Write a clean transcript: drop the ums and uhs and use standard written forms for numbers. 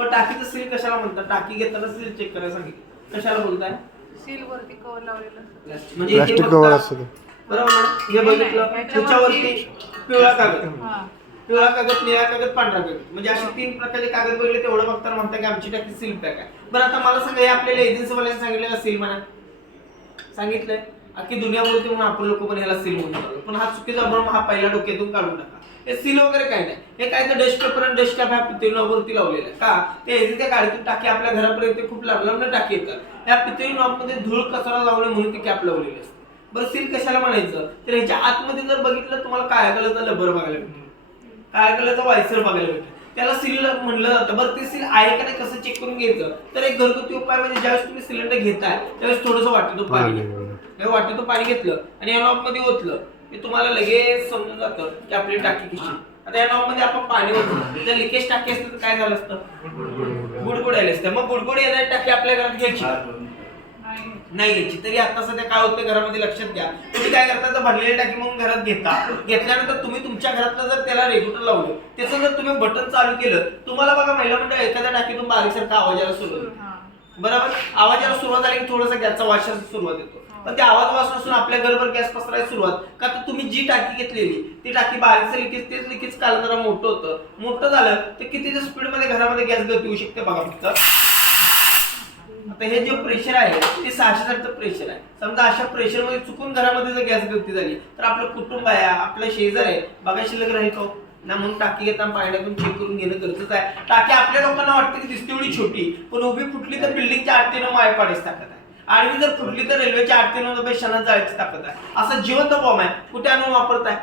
पण टाकीचं सील कशाला म्हणतात? टाकी घेताना सील चेक करायला सांगितलं, कशाला बोलताय? सील वरती कव्हर लावलेलं असतं. म्हणजे हे प्लास्टिक बघता- कव्हर असतं. बरोबर ना? हे बघितलं त्याच्यावरती पिवळा कागद, हा. पिवळा कागद, निळा कागद, पांढरा कागद, म्हणजे असे 3 प्रकारचे कागद बघितले तेवढं बघताना म्हणता की आमची टाकी सील पॅक आहे. बरं आता मला सांगा, हे आपल्याला एजन्सीवाल्याने सांगितलं सील म्हणा, सांगितलंय अख्खी दुनिया बोलते म्हणून आपण लोक पण ह्याला सील म्हणून लागलो, पण हा चुकीचा भ्रम हा पहिला डोक्यातून काढून टाका. हे सील वगैरे काय नाही, हे काय तर डस्ट पेपर आणि डस्ट कॅप ह्या पितळी लावलेलं आहे का? ते एजन्सीच्या गाडीतून टाकी आपल्या घरापर्यंत खूप लांब लांब टाकी येतात, या पितळी नॉबमध्ये धूळ कचरा जाऊ नये म्हणून ती कॅप लावलेली असते. बरं सील कशाला म्हणायचं? तर ह्याच्या आतमध्ये जर बघितलं तुम्हाला काळ्या कलरचा लबर बघायला भेटेल, काळ्या कलरचा वायसर बघायला भेटेल, त्याला सील म्हणलं जातं. बरं ते सील आहे का नाही कसं चेक करून घ्यायचं? तर एक घरगुती उपाय म्हणजे ज्यावेळेस तुम्ही सिलेंडर घेताय त्यावेळेस थोडंसं वाटेतून पाणी घ्या, वाटेतून पाणी घेतलं आणि या नॉब मध्ये ओतलं की तुम्हाला लगेच समजून जातं की आपली टाकी कशी. आता या नॉब मध्ये आपण पाणी ओतलं, जर लिकेज टाकी असतं तर काय झालं असतं? बुडबुड आले असते. मग बुडबुड येणारी टाकी आपल्या घरात घ्यायची नाही घ्यायची. तरी आता सध्या काय होतं घरामध्ये लक्षात घ्या, तुम्ही काय करता तर भरलेली टाकी म्हणून घरात घेतल्यानंतर तुम्ही तुमच्या घरातलं जर त्याला रेग्युलेटर लावलं, त्याचं जर तुम्ही बटन चालू केलं, तुम्हाला बघा महिला मंडळ एखाद्या टाकीतून बारीकसारखा आवाज यायला सुरुवात होते. बरोबर, आवाज यायला सुरुवात झाली की थोडासा गॅसचा वाशाची सुरुवात येतो, पण ते आवाज वासून आपल्या घरभर गॅस पसरायला सुरुवात का? तर तुम्ही जी टाकी घेतलेली ती टाकी बारीकचं लिकेज, तेच लिकेज काल जरा मोठं होतं, मोठं झालं तर कितीच्या स्पीड मध्ये घरामध्ये गॅस गळती होऊ शकते बघा फक्त. आता हे जे प्रेशर आहे ते 600चं प्रेशर आहे. समजा अशा प्रेशर मध्ये चुकून घरामध्ये जर गॅस गळती झाली तर आपलं कुटुंब आहे, आपलं शेजार आहे, बघा शिल्लक राहील का ना? म्हणून टाकी घेताना पाणी टाकून चेक करून घेणं गरजेचं आहे. टाकी आपल्या लोकांना वाटतं की दिसते एवढी छोटी, पण उभी फुटली तर बिल्डिंगच्या 8 ते 9 माळ पाडायची ताकद आहे, आडवी जर फुटली तर रेल्वेच्या 8 ते 9 डबे क्षणात जायची ताकद आहे. असं जिवंत बॉम्ब आहे, कुठे आणून वापरताय?